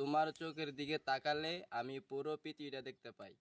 তোমার চোখের দিকে তাকালে আমি পুরো পৃথিবীটা দেখতে পাই।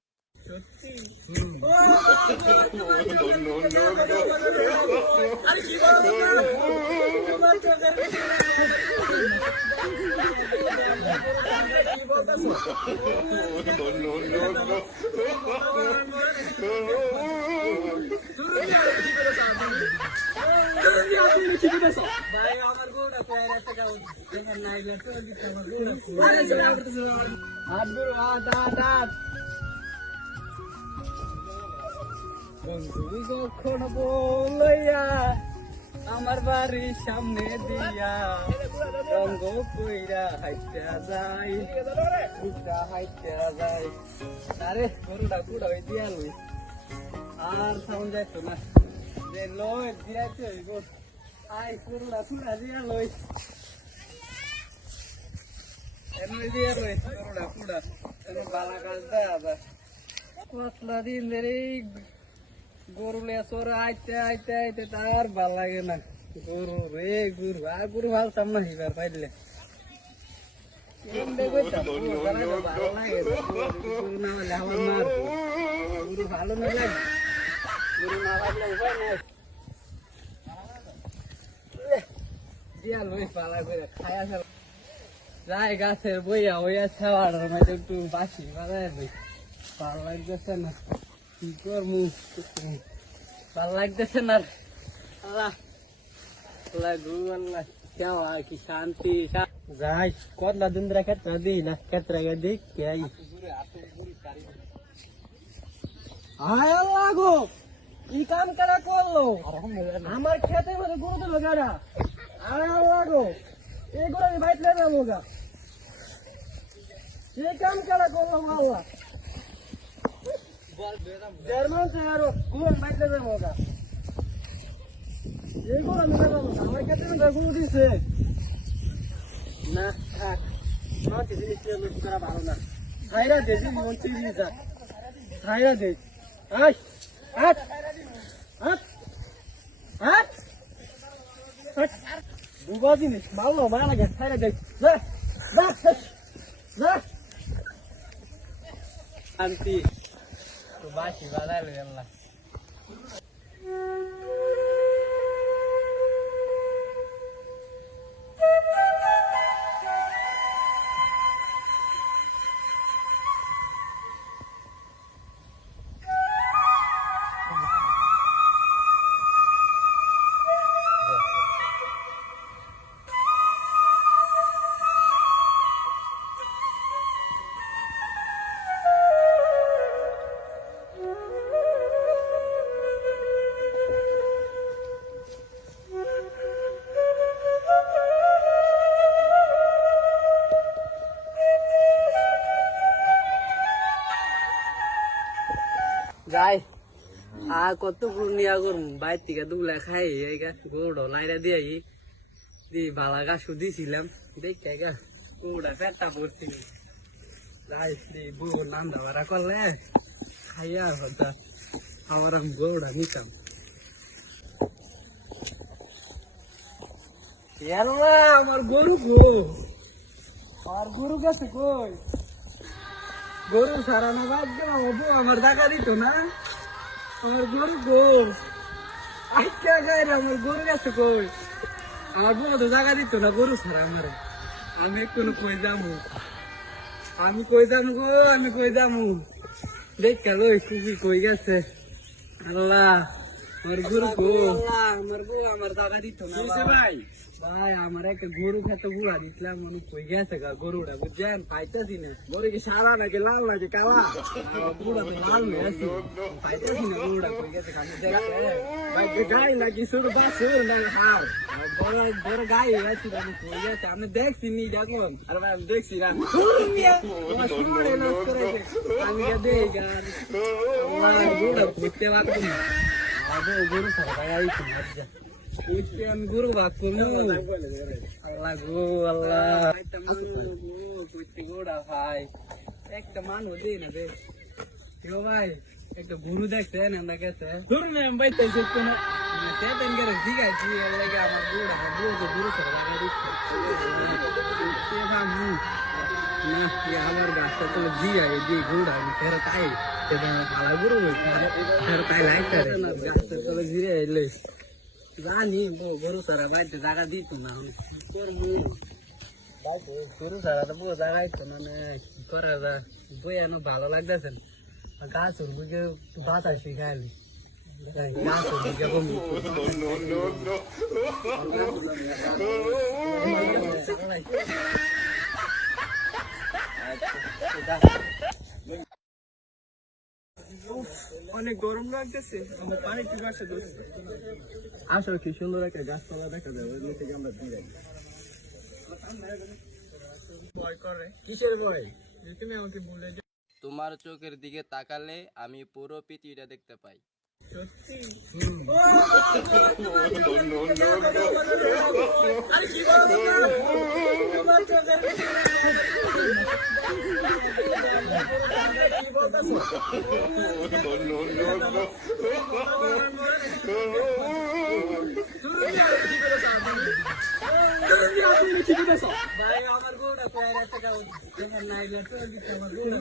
কখন বলইয়া আমার বাড়ির সামনে দিয়া রঙ্গ কইরা হাইটা যাই হাইটা যাই। আরে গরুটা কুড়া হয়ে দিয়া লই আর সাউন্ড যাইতো না যে লই দিয়াছে গো আই গরুটা কুড়া দিয়া লই এমনি দিয়া লই গরুটা কুড়া এমনি বালা কাজ দেয়া কতলা দিন ধরে গরু লেসর আইতে আইতে আইতে তার ভাল লাগে না। গরু রে গরু আর গরু ভাল সামনে হিবার পাইলে গরু ভালো না লাগে গরু না লাগলে উপায় নাই দিয়া লই পালা করে খায়া ফেল যাই গাছের বইয়া হইয়া ছাওয়ার মধ্যে একটু বাসি বাজায় বই ভালো লাগতেছে না কি করবো ভালো লাগতেছে না। আল্লাহ লাগু আল্লাহ কেমন কি শান্তি যাই কতলা দুন্দরা ক্ষেত্রে দিই না ক্ষেত্রে দিই কে আয় আল্লাহ গো কি কাম করে করলো আমার খেতে মধ্যে গরু দিল গাড়া। আরে আল্লাহ গো এইগুলো আমি বাইটলে যাবো গা এই কাম করে করলো আল্লাহ জার্মান আরো গুণ বাইটলে যাবো গা এইগুলো আমি যাবো আমার খেতে মধ্যে গরু দিছে না থাক আমার জিনিস করা ভালো না ছাইরা দে জীবন চিনি যা ছাইরা দে আয় হাট হাট হাট দুবা জিনিস ভালো ভালো লাগে ছাইরা দে যা যা যা শান্তি তো বাসি বাজাইলো আল্লাহ যাই আর কত পূর্ণিয়া করুন বাইর থেকে দুলা খাই গরুটা লাইরা দিয়ে দি বালা গাছ দিয়েছিলাম দেখে গা গরুটা পেটটা পড়ছিল যাই বউর নান্দা ভাড়া করলে খাইয়া হতা আবার আমি গরুটা নিতাম। আমার গরু গো আর গরু গেছে কই গরু সারানো বাদ গেল আমার টাকা দিত না আমার গরু গো আচ্ছা গায়ে আমার গরু গেছে কই আমার বউ তো জায়গা দিত না গরু ছাড়া আমার আমি কোনো কই যাবো আমি কই যাবো গো আমি কই যাবো দেখ গেল খুবই কই গেছে আল্লাহ আমার গরু গো আমার গো আমার জায়গা দিত না ভাই ভাই আমার একটা গরু খেতে বুড়া দিছিলাম মনে কই গেছে গা গরুটা বুঝছেন পাইতেছি না গরু কি সারা নাকি লাল নাকি কালা বুড়া তো লাল হয়ে আছে পাইতেছি না গরুটা কই গেছে আমি দেখছে ভাই গাই নাকি শুরু বাসুর না হাও বড় বড় গাই আছে আমি কই গেছে আমি দেখছি নি দেখুন আর ভাই আমি দেখছি না আমি দেই গান গরুটা ঘুরতে লাগবে না গরু সারা গাইছি Istian guru bakumu, Allah go Allah. Teman go, kucing go dah hai. Ek teman udah na be. Yo bhai, ek guru dekte na anda kaise. Guru mein bhai taise ko na. मैं ते pen कर ठीक है जी अल्लाह का हमारा गuru है गuru से लगा दी। ये हम না আমার গাছটা তো দিয়ে দি ঘুরা ফের তাই ভালো গরু ফের তাই লাইট গাছটা তো ঘিরে এলে জানি গরু সারা বাড়িতে জায়গা দিত না গরু সারা তো পুরো জায়গা দিত না কি করা যায় বইয়ানো ভালো লাগতেছে গাছ উঠবে বাতাস শিখাইলি গাছ উঠবে বমি অনেক গরম লাগতেছে আমার পানি কি গাছে ধরছে আসলে কি সুন্দর একটা গাছপালা দেখা যাবে ওই থেকে আমরা দিয়ে ভয় করে কিসের ভয় যে তুমি আমাকে বলে তোমার চোখের দিকে তাকালে আমি পুরো পৃথিবীটা দেখতে পাই। সত্যি ভাই আমার গোড়া পেয়ারা থেকে দেখেন না এগুলো তো আমার গোড়া